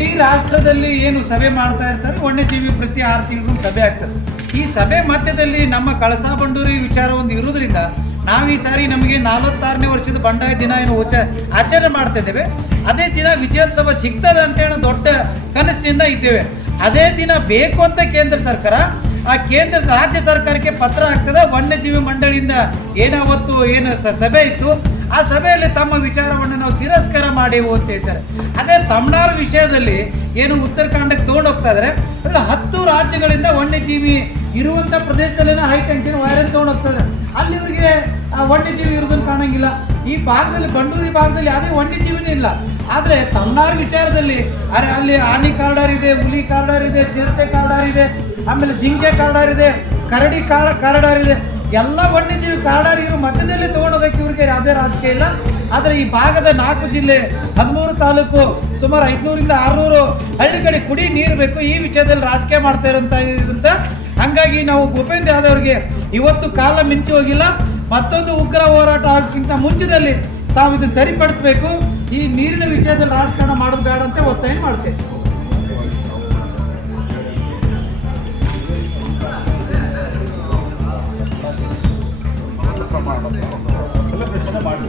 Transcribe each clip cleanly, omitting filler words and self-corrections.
ಇಡೀ ರಾಷ್ಟ್ರದಲ್ಲಿ ಏನು ಸಭೆ ಮಾಡ್ತಾ ಇರ್ತಾರೆ, ವನ್ಯಜೀವಿ ಪ್ರತಿ 6 ತಿಂಗಳು ಸಭೆ ಆಗ್ತದೆ. ಈ ಸಭೆ ಮಧ್ಯದಲ್ಲಿ ನಮ್ಮ ಕಳಸಾ ಬಂಡೂರಿ ವಿಚಾರ ಒಂದು ಇರುವುದರಿಂದ ನಾವು ಈ ಸಾರಿ ನಮಗೆ 46ನೇ ವರ್ಷದ ಬಂಡಾಯ ದಿನ ಏನು ಆಚರಣೆ ಮಾಡ್ತಾ ಇದ್ದೇವೆ. ಅದೇ ದಿನ ವಿಜಯೋತ್ಸವ ಸಿಗ್ತದೆ ಅಂತೇಳಿ ದೊಡ್ಡ ಕನಸಿನಿಂದ ಇದ್ದೇವೆ. ಅದೇ ದಿನ ಬೇಕು ಅಂತ ಕೇಂದ್ರ ಸರ್ಕಾರ ರಾಜ್ಯ ಸರ್ಕಾರಕ್ಕೆ ಪತ್ರ ಆಗ್ತದೆ. ವನ್ಯಜೀವಿ ಮಂಡಳಿಯಿಂದ ಏನಾವತ್ತು ಏನು ಸಭೆ ಇತ್ತು, ಆ ಸಭೆಯಲ್ಲಿ ತಮ್ಮ ವಿಚಾರವನ್ನು ನಾವು ತಿರಸ್ಕಾರ ಮಾಡೇವು ಅಂತ ಹೇಳ್ತಾರೆ. ಅದೇ ತಮಿಳ್ನಾಡು ವಿಷಯದಲ್ಲಿ ಏನು ಉತ್ತರಾಖಂಡಕ್ಕೆ ತೊಗೊಂಡು ಹೋಗ್ತಾ ಇದ್ದಾರೆ, ಅಲ್ಲಿ 10 ರಾಜ್ಯಗಳಿಂದ ವನ್ಯಜೀವಿ ಇರುವಂಥ ಪ್ರದೇಶದಲ್ಲಿನ ಹೈ ಟೆನ್ಷನ್ ವೈರಲ್ ತೊಗೊಂಡು ಹೋಗ್ತಾ ಇದ್ದಾರೆ. ಅಲ್ಲಿ ಇವರಿಗೆ ವನ್ಯಜೀವಿ ಇರೋದನ್ನು ಕಾಣಂಗಿಲ್ಲ. ಈ ಭಾಗದಲ್ಲಿ ಬಂಡೂರಿ ಭಾಗದಲ್ಲಿ ಯಾವುದೇ ವನ್ಯಜೀವಿನೇ ಇಲ್ಲ. ಆದರೆ ತಮಿಳ್ನಾಡು ವಿಚಾರದಲ್ಲಿ ಅಲ್ಲಿ ಆನೆ ಕಾರಿಡಾರ್ ಇದೆ, ಹುಲಿ ಕಾರಿಡಾರ್ ಇದೆ, ಚಿರತೆ ಕಾರಿಡಾರ್ ಇದೆ, ಆಮೇಲೆ ಜಿಂಕೆ ಕಾರಿಡಾರ್ ಇದೆ, ಕರಡಿ ಕಾರಿಡಾರ್ ಇದೆ. ಎಲ್ಲ ವನ್ಯಜೀವಿ ಕಾರಿಡಾರ್ ಇವರು ಮಧ್ಯದಲ್ಲಿ ತೊಗೊಂಡೋಗಕ್ಕೆ ಇವ್ರಿಗೆ ಯಾವುದೇ ರಾಜಕೀಯ ಇಲ್ಲ. ಆದರೆ ಈ ಭಾಗದ 4 ಜಿಲ್ಲೆ 13 ತಾಲೂಕು ಸುಮಾರು 500ರಿಂದ 600 ಹಳ್ಳಿಗಳಿಗೆ ಕುಡಿ ನೀರು ಬೇಕು. ಈ ವಿಷಯದಲ್ಲಿ ರಾಜಕೀಯ ಮಾಡ್ತಾ ಇರೋಂಥ ಹಾಗಾಗಿ ನಾವು ಭೂಪೇಂದ್ರ ಯಾದವ್ ಅವರಿಗೆ ಇವತ್ತು ಕಾಲ ಮಿಂಚಿ ಹೋಗಿಲ್ಲ. ಮತ್ತೊಂದು ಉಗ್ರ ಹೋರಾಟ ಆಗೋಕ್ಕಿಂತ ಮುಂಚೆದಲ್ಲಿ ತಾವು ಇದನ್ನು ಸರಿಪಡಿಸಬೇಕು. ಈ ನೀರಿನ ವಿಷಯದಲ್ಲಿ ರಾಜಕಾರಣ ಮಾಡೋದು ಬೇಡ ಅಂತ ಒತ್ತಾಯ ಮಾಡ್ತೇವೆ. ಸೆಲೆಬ್ರೇಷನ್ ಮಾಡಿ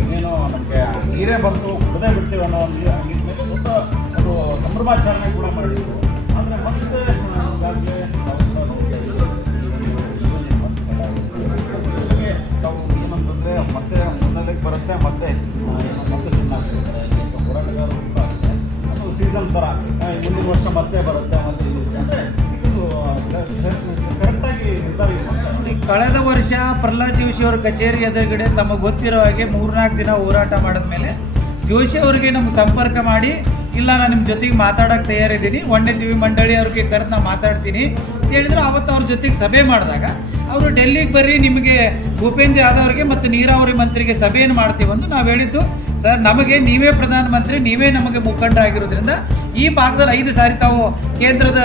ಇನ್ನೇನು ನಮಗೆ ನೀರೇ ಬಂತು ಕುಡದೇ ಬಿಡ್ತೀವಿ ಅನ್ನೋ ಒಂದು ಅದು ಸಂಭ್ರಮಾಚರಣೆ ಕೂಡ ಮಾಡಿದ್ರು. ಆದರೆ ಮತ್ತೆ ನಾವು ಏನಂತಂದರೆ ಮತ್ತೆ ಮುನ್ನೆಲೆಗೆ ಬರುತ್ತೆ, ಮತ್ತೆ ಹೋರಾಟಗಾರರು ಅದು ಸೀಸನ್ ಥರ ಮುಂದಿನ ವರ್ಷ ಮತ್ತೆ ಬರುತ್ತೆ. ಮತ್ತೆ ಅಂದರೆ ಇದು ಕರೆಕ್ಟಾಗಿ ನಿರ್ಧಾರ. ಕಳೆದ ವರ್ಷ ಪ್ರಹ್ಲಾದ್ ಜೋಶಿ ಅವರ ಕಚೇರಿ ಎದುರುಗಡೆ ತಮಗೆ ಗೊತ್ತಿರೋ ಹಾಗೆ 3-4 ದಿನ ಹೋರಾಟ ಮಾಡಿದ್ಮೇಲೆ ಜೋಶಿ ಅವರಿಗೆ ನಮ್ಗೆ ಸಂಪರ್ಕ ಮಾಡಿ, ಇಲ್ಲ ನಾನು ನಿಮ್ಮ ಜೊತೆಗೆ ಮಾತಾಡೋಕ್ಕೆ ತಯಾರಿದ್ದೀನಿ, ವನ್ಯಜೀವಿ ಮಂಡಳಿ ಅವ್ರಿಗೆ ಕರೆದು ನಾನು ಮಾತಾಡ್ತೀನಿ ಅಂತ ಹೇಳಿದ್ರು. ಆವತ್ತು ಅವ್ರ ಜೊತೆಗೆ ಸಭೆ ಮಾಡಿದಾಗ ಅವರು ಡೆಲ್ಲಿಗೆ ಬರ್ರಿ, ನಿಮಗೆ ಭೂಪೇಂದ್ರ ಯಾದವ್ ಅವರಿಗೆ ಮತ್ತು ನೀರಾವರಿ ಮಂತ್ರಿಗೆ ಸಭೆಯನ್ನು ಮಾಡ್ತೀವಂದು ನಾವು ಹೇಳಿದ್ದು. ಸರ್, ನಮಗೆ ನೀವೇ ಪ್ರಧಾನಮಂತ್ರಿ, ನೀವೇ ನಮಗೆ ಮುಖಂಡ ಆಗಿರೋದ್ರಿಂದ ಈ ಭಾಗದಲ್ಲಿ 5 ಸಾರಿ ತಾವು ಕೇಂದ್ರದ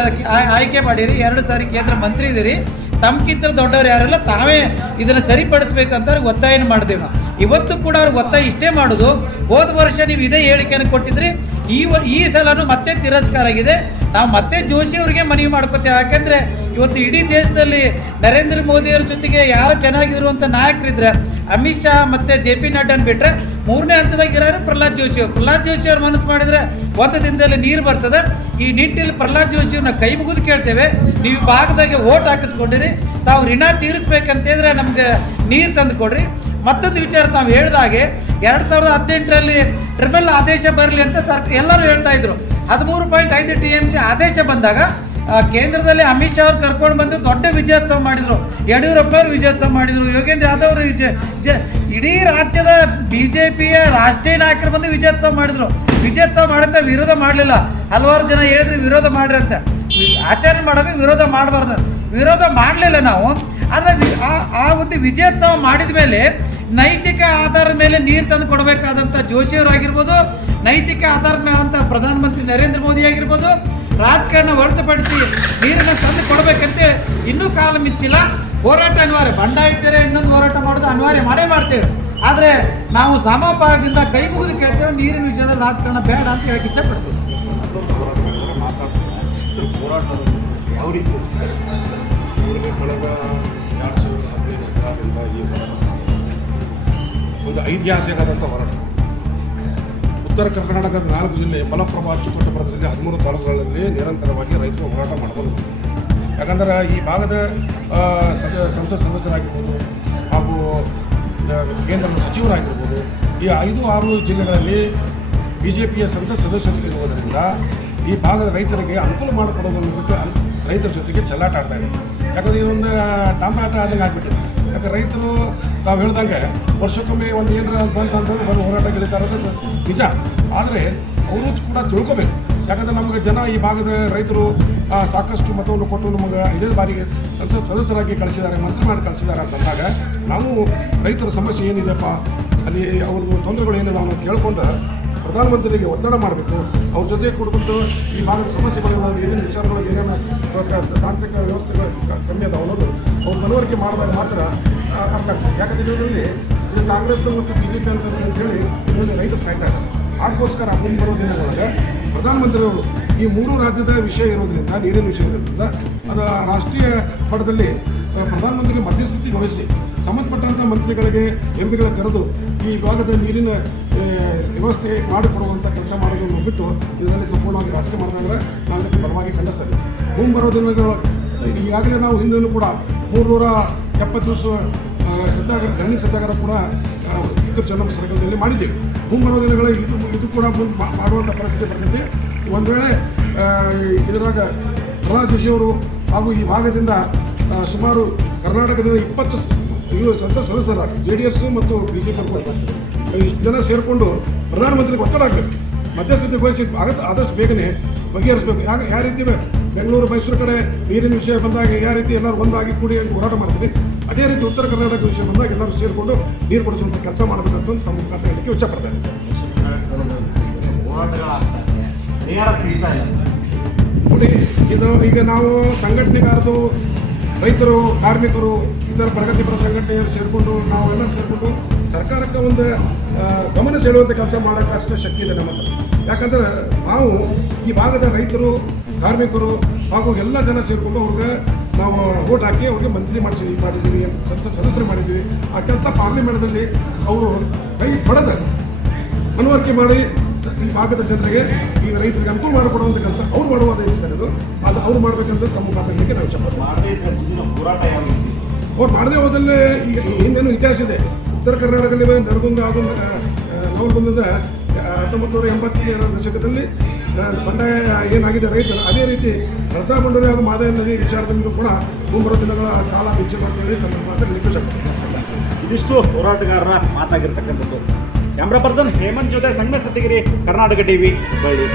ಆಯ್ಕೆ ಮಾಡಿರಿ, 2 ಸಾರಿ ಕೇಂದ್ರ ಮಂತ್ರಿ ಇದ್ದೀರಿ, ತಮ್ಗಿಂತ ದೊಡ್ಡವ್ರು ಯಾರೆಲ್ಲ ತಾವೇ ಇದನ್ನು ಸರಿಪಡಿಸ್ಬೇಕಂತ ಅವ್ರಿಗೆ ಒತ್ತಾಯನ ಮಾಡಿದೆವು ನಾವು. ಇವತ್ತು ಕೂಡ ಅವ್ರಿಗೆ ಒತ್ತಾಯ ಇಷ್ಟೇ ಮಾಡೋದು, ಹೋದ ವರ್ಷ ನೀವು ಇದೇ ಹೇಳಿಕೆಯನ್ನು ಕೊಟ್ಟಿದ್ರಿ, ಈ ಸಲನೂ ಮತ್ತೆ ತಿರಸ್ಕಾರ ಆಗಿದೆ. ನಾವು ಮತ್ತೆ ಜೋಶಿ ಅವರಿಗೆ ಮನವಿ ಮಾಡ್ಕೋತೇವೆ. ಯಾಕೆಂದರೆ ಇವತ್ತು ಇಡೀ ದೇಶದಲ್ಲಿ ನರೇಂದ್ರ ಮೋದಿಯವ್ರ ಜೊತೆಗೆ ಯಾರು ಚೆನ್ನಾಗಿರುವಂಥ ನಾಯಕರಿದ್ರೆ ಅಮಿತ್ ಶಾ ಮತ್ತು JP ನಡ್ಡನ್ ಬಿಟ್ಟರೆ 3ನೇ ಹಂತದಾಗ ಇರೋರು ಪ್ರಹ್ಲಾದ್ ಜೋಶಿ ಅವ್ರು ಮನಸ್ಸು ಮಾಡಿದರೆ 1 ದಿನದಲ್ಲಿ ನೀರು ಬರ್ತದೆ. ಈ ನಿಟ್ಟಿನಲ್ಲಿ ಪ್ರಹ್ಲಾದ್ ಜೋಶಿಯವ್ರನ್ನ ಕೈ ಮುಗಿದು ಕೇಳ್ತೇವೆ, ನೀವು ಭಾಗದಾಗೆ ಓಟ್ ಹಾಕಿಸ್ಕೊಂಡಿರಿ, ತಾವು ಋಣ ತೀರಿಸ್ಬೇಕಂತಂದರೆ ನಮಗೆ ನೀರು ತಂದು ಕೊಡ್ರಿ. ಮತ್ತೊಂದು ವಿಚಾರ ತಾವು ಹೇಳಿದಾಗೆ 2018ರಲ್ಲಿ ಟ್ರಿಬ್ಯುನಲ್ ಆದೇಶ ಬರಲಿ ಅಂತ ಎಲ್ಲರೂ ಹೇಳ್ತಾ ಇದ್ರು. 13.5 TMC ಆದೇಶ ಬಂದಾಗ ಕೇಂದ್ರದಲ್ಲಿ ಅಮಿತ್ ಶಾ ಅವ್ರು ಕರ್ಕೊಂಡು ಬಂದು ದೊಡ್ಡ ವಿಜಯೋತ್ಸವ ಮಾಡಿದರು, ಯಡಿಯೂರಪ್ಪ ಅವರು ವಿಜಯೋತ್ಸವ ಮಾಡಿದರು, ಯೋಗೇಂದ್ರ ಯಾದವ್ ಅವರು ಇಡೀ ರಾಜ್ಯದ BJPಯ ರಾಷ್ಟ್ರೀಯ ನಾಯಕರು ಬಂದು ವಿಜಯೋತ್ಸವ ಮಾಡಿದರು. ವಿಜಯೋತ್ಸವ ಮಾಡೋಂಥ ವಿರೋಧ ಮಾಡಲಿಲ್ಲ. ಹಲವಾರು ಜನ ಹೇಳಿದ್ರು ವಿರೋಧ ಮಾಡ್ರಿ ಅಂತ. ಆಚರಣೆ ಮಾಡೋಕೆ ವಿರೋಧ ಮಾಡಬಾರ್ದು, ವಿರೋಧ ಮಾಡಲಿಲ್ಲ ನಾವು. ಆದರೆ ಆ ಒಂದು ವಿಜಯೋತ್ಸವ ಮಾಡಿದ ಮೇಲೆ ನೈತಿಕ ಆಧಾರದ ಮೇಲೆ ನೀರು ತಂದು ಕೊಡಬೇಕಾದಂಥ ಜೋಶಿಯವರಾಗಿರ್ಬೋದು, ನೈತಿಕ ಆಧಾರದ ಮೇಲಂತ ಪ್ರಧಾನಮಂತ್ರಿ ನರೇಂದ್ರ ಮೋದಿ ಆಗಿರ್ಬೋದು, ರಾಜಕಾರಣ ಹೊರತುಪಡಿಸಿ ನೀರನ್ನು ತಂದು ಕೊಡಬೇಕಂತ ಇನ್ನೂ ಕಾಲ ಮಿಂಚಿಲ್ಲ. ಹೋರಾಟ ಅನಿವಾರ್ಯ, ಬಂಡಾಯ ಇದ್ದರೆ ಇನ್ನೊಂದು ಹೋರಾಟ ಮಾಡೋದು ಅನಿವಾರ್ಯ ಮಾಡ್ತೇವೆ. ಆದರೆ ನಾವು ಸಮಪಾಯದಿಂದ ಕೈ ಮುಗಿದು ಕೇಳ್ತೇವೆ, ನೀರಿನ ವಿಷಯದಲ್ಲಿ ರಾಜಕಾರಣ ಬೇಡ ಅಂತ ಹೇಳಕ್ಕೆ ಇಚ್ಛೆಪಡ್ತೇವೆ. ಯಾವ ರೀತಿ ಕಳೆದ 2015 ಈ ಒಂದು ಐತಿಹಾಸಿಕವಾದಂಥ ಹೋರಾಟ. ಉತ್ತರ ಕರ್ನಾಟಕದ 4 ಜಿಲ್ಲೆ ಫಲಪ್ರಭಾ ಅಚ್ಚುಕಟ್ಟು ಪ್ರದೇಶದಲ್ಲಿ 13 ತಾಲೂಕುಗಳಲ್ಲಿ ನಿರಂತರವಾಗಿ ರೈತರು ಹೋರಾಟ ಮಾಡ್ಬೋದು. ಯಾಕಂದರೆ ಈ ಭಾಗದ ಸಂಸತ್ ಸದಸ್ಯರಾಗಿರ್ಬೋದು ಹಾಗೂ ಕೇಂದ್ರದ ಸಚಿವರಾಗಿರ್ಬೋದು, ಈ 5-6 ಜಿಲ್ಲೆಗಳಲ್ಲಿ BJPಯ ಸಂಸತ್ ಸದಸ್ಯರು ಇರುವುದರಿಂದ ಈ ಭಾಗದ ರೈತರಿಗೆ ಅನುಕೂಲ ಮಾಡಿಕೊಡೋದನ್ನು ಬಿಟ್ಟು ರೈತರ ಜೊತೆಗೆ ಚೆಲ್ಲಾಟ ಆಡ್ತಾ ಇದೆ. ಯಾಕಂದರೆ ಇದೊಂದು ಡಾಂಬಾಟ ಆದಂಗೆ ಆಗಿಬಿಟ್ಟಿದೆ. ಯಾಕಂದರೆ ರೈತರು ತಾವು ಹೇಳ್ದಂಗೆ ವರ್ಷಕ್ಕೊಮ್ಮೆ ಒಂದು ಏನಾರ ಬಂತಂತಂದ್ರೆ ಬರೋ ಹೋರಾಟ ಗೆಳಿತಾ ಇರೋದು ನಿಜ. ಆದರೆ ಅವರು ಕೂಡ ತಿಳ್ಕೋಬೇಕು. ಯಾಕಂದರೆ ನಮಗೆ ಜನ ಈ ಭಾಗದ ರೈತರು ಸಾಕಷ್ಟು ಮತವನ್ನು ಕೊಟ್ಟು ನಮಗೆ 5 ಬಾರಿಗೆ ಸಂಸತ್ ಸದಸ್ಯರಾಗಿ ಕಳಿಸಿದ್ದಾರೆ, ಮಂತ್ರಿ ಮಾಡಿ ಕಳಿಸಿದ್ದಾರೆ ಅಂತಂದಾಗ ನಾವು ರೈತರ ಸಮಸ್ಯೆ ಏನಿದೆಪ್ಪ, ಅಲ್ಲಿ ಅವ್ರದ್ದು ತೊಂದರೆಗಳು ಏನಿದೆ ಅವನ್ನ ಕೇಳ್ಕೊಂಡು ಪ್ರಧಾನಮಂತ್ರಿಗೆ ಒತ್ತಡ ಮಾಡಬೇಕು. ಅವ್ರ ಜೊತೆ ಕೊಡ್ಬಿಟ್ಟು ಈ ಭಾಗದ ಸಮಸ್ಯೆಗಳನ್ನ ಏನೇನು ವಿಚಾರಗಳು ಏನೇನು ತಾಂತ್ರಿಕ ವ್ಯವಸ್ಥೆಗಳು ಕಮ್ಮಿ ಅದಾವ ಅನ್ನೋದು ಅವ್ರು ಮನವರಿಕೆ ಮಾಡಿದಾಗ ಮಾತ್ರ ಅರ್ಥ ಆಗ್ತದೆ. ಯಾಕಂದರೆ ಇದರಲ್ಲಿ ಕಾಂಗ್ರೆಸ್ ಮತ್ತು BJP ಅಂತೇಳಿ ಇದರಲ್ಲಿ ರೈತರು ಸಾಯ್ತಾ ಇದ್ದಾರೆ. ಅದಕ್ಕೋಸ್ಕರ ಮುಂದೆ ಬರೋ ದಿನದೊಳಗೆ ಪ್ರಧಾನಮಂತ್ರಿಯವರು ಈ ಮೂರು ರಾಜ್ಯದ ವಿಷಯ ಇರೋದ್ರಿಂದ, ನೀರಿನ ವಿಷಯ ಇರೋದ್ರಿಂದ ಅದು ರಾಷ್ಟ್ರೀಯ ಮಟ್ಟದಲ್ಲಿ ಪ್ರಧಾನಮಂತ್ರಿ ಮಧ್ಯಸ್ಥಿತಿ ವಹಿಸಿ ಸಂಬಂಧಪಟ್ಟಂಥ ಮಂತ್ರಿಗಳಿಗೆ ಎಂಪಿಗಳ ಕರೆದು ಈ ಭಾಗದ ನೀರಿನ ವ್ಯವಸ್ಥೆ ಮಾಡಿಕೊಡುವಂಥ ಕೆಲಸ ಮಾಡೋದನ್ನು ಬಿಟ್ಟು ಇದರಲ್ಲಿ ಸಂಪೂರ್ಣವಾಗಿ ರಾಜಕೀಯ ಮಾಡಿದ್ರೆ ನಾನು ಅದಕ್ಕೆ ಬಲವಾಗಿ ಖಂಡಿಸ್ತೇನೆ. ಮುಂಬರೋ ದಿನಗಳು ಈಗಾಗಲೇ ನಾವು ಹಿಂದೆಯೂ ಕೂಡ 370 ದಿವಸ ಸತ್ಯಾಗ್ರಹ, ಧರಣಿ ಸತ್ಯಾಗ್ರಹ ಕೂಡ ಕಿತ್ತೂರು ಚೆನ್ನಮ್ಮ ಸರ್ಕಲ್ನಲ್ಲಿ ಮಾಡಿದ್ದೀವಿ. ಮುಂಬರೋ ದಿನಗಳು ಇದು ಕೂಡ ಮಾಡುವಂಥ ಪರಿಸ್ಥಿತಿ ಬರ್ತೈತಿ. ಒಂದು ವೇಳೆ ಇದರಾಗ ಪ್ರಹ್ಲಾದ್ ಜೋಶಿ ಅವರು ಹಾಗೂ ಈ ಭಾಗದಿಂದ ಸುಮಾರು ಕರ್ನಾಟಕದಿಂದ 20 ಸದಸ್ಯರಾಗಿ JDS ಮತ್ತು BJP ಇಷ್ಟು ಜನ ಸೇರಿಕೊಂಡು ಪ್ರಧಾನಮಂತ್ರಿಗೆ ಒತ್ತಡ ಆಗಬೇಕು, ಮಧ್ಯಸ್ಥಿತಿ ವಹಿಸಿ ಆದಷ್ಟು ಬೇಗನೆ ಬಗೆಹರಿಸಬೇಕು. ಯಾವ ರೀತಿ ಬೆಂಗಳೂರು ಮೈಸೂರು ಕಡೆ ನೀರಿನ ವಿಷಯ ಬಂದಾಗ ಯಾವ ರೀತಿ ಎಲ್ಲರೂ ಒಂದಾಗಿ ಕೂಡಿ ಹೋರಾಟ ಮಾಡ್ತೀವಿ, ಅದೇ ರೀತಿ ಉತ್ತರ ಕರ್ನಾಟಕ ವಿಷಯ ಬಂದಾಗ ಎಲ್ಲರೂ ಸೇರಿಕೊಂಡು ನೀರು ಕೊಡಿಸುವಂಥ ಕೆಲಸ ಮಾಡಬೇಕಂತ ತಮ್ಮ ಮುಖಾಂತರ ಹೇಳಲಿಕ್ಕೆ ಇಷ್ಟಪಡ್ತಾರೆ. ನೋಡಿ, ಇದು ಈಗ ನಾವು ಸಂಘಟನೆಗಾರರು, ರೈತರು, ಕಾರ್ಮಿಕರು, ಇತರ ಪ್ರಗತಿಪರ ಸಂಘಟನೆಗಳು ಸೇರಿಕೊಂಡು ನಾವೆಲ್ಲರೂ ಸೇರಿಕೊಂಡು ಸರ್ಕಾರಕ್ಕೆ ಒಂದು ಗಮನ ಸೆಳೆಯುವಂಥ ಕೆಲಸ ಮಾಡೋಕ್ಕೆ ಅಷ್ಟೇ ಶಕ್ತಿ ಇದೆ ನಮ್ಮ ಹತ್ರ. ಯಾಕಂದರೆ ನಾವು ಈ ಭಾಗದ ರೈತರು, ಕಾರ್ಮಿಕರು ಹಾಗೂ ಎಲ್ಲ ಜನ ಸೇರಿಕೊಂಡು ಅವ್ರಿಗೆ ನಾವು ವೋಟ್ ಹಾಕಿ ಅವ್ರಿಗೆ ಮಂತ್ರಿ ಮಾಡಿದ್ದೀವಿ, ಸದಸ್ಯರು ಮಾಡಿದ್ದೀವಿ. ಆ ಕೆಲಸ ಪಾರ್ಲಿಮೆಂಟ್ದಲ್ಲಿ ಅವರು ಕೈ ಪಡೆದ ಮನವರಿಕೆ ಮಾಡಿ ಈ ಭಾಗದ ಜನರಿಗೆ, ಈ ರೈತರಿಗೆ ಅನುಕೂಲ ಮಾಡಿಕೊಡುವಂಥ ಕೆಲಸ ಅವ್ರು ಮಾಡುವ ಅದು ಅವ್ರು ಮಾಡಬೇಕಂತ ತಮ್ಮ ಮಾತಾಡಲಿಕ್ಕೆ ನಾವು ಅವ್ರು ಮಾಡದೇ ಹೋದಲ್ಲೇ ಈಗ ಹಿಂದೇನು ಇತಿಹಾಸ ಇದೆ. ಉತ್ತರ ಕರ್ನಾಟಕದಲ್ಲಿ ನರಗುಂದ ಹಾಗೂ ನವಲಗುಂದದ 1980ರ ದಶಕದಲ್ಲಿ ಬಂಡಾಯ ಏನಾಗಿದೆ ರೈತರು, ಅದೇ ರೀತಿ ರಸ ಬಂಡೂರಿ ಹಾಗೂ ಮಾದಯ ನದಿ ವಿಚಾರದಲ್ಲೂ ಕೂಡ ಮುಂಬರುವ ದಿನಗಳ ಕಾಲ ಹೆಚ್ಚು ಮಾಡ್ತೀವಿ ತಮ್ಮ ಮಾತಾಡಲಿಕ್ಕೆ ಇಷ್ಟಪಡ್ತೀನಿ. ಇದಿಷ್ಟು ಹೋರಾಟಗಾರರ ಮಾತಾಗಿರ್ತಕ್ಕಂಥದ್ದು. ಕ್ಯಾಮ್ರಾ ಪರ್ಸನ್ ಹೇಮಂತ್ ಜೊತೆ ಸಂಘ ಸತ್ಯಗಿರಿ, ಕರ್ನಾಟಕ ಟಿವಿ, ಬಳ್ಳಿ.